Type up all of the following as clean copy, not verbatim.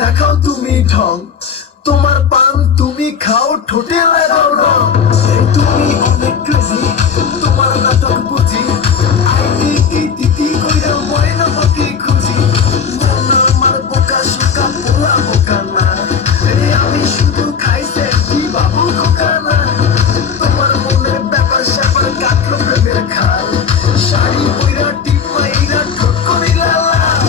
দেখাও তুমি ঢং, তোমার পান তুমি খাও, ঠোঁটে লাগাও রং। তুমি অনেক ক্রেজি, তোমার নাটক বুঝি, আইনি এই তিতি কইরা ময়না পাখি খুঁজি। মনা আমার বোকা শোকা পোলা বোকা না, আমি শুধু খাইছে কি বাবু খোকা না। তোমার মনের ব্যাপার স্যাপার কাটলো প্রেমের খাল, শাড়ি পইরা টিপ মাইরা ঠোঁট করিলা লাল।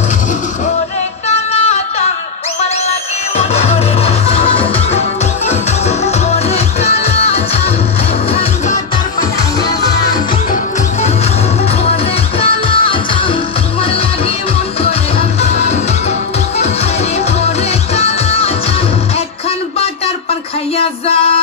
খাইয়া যা।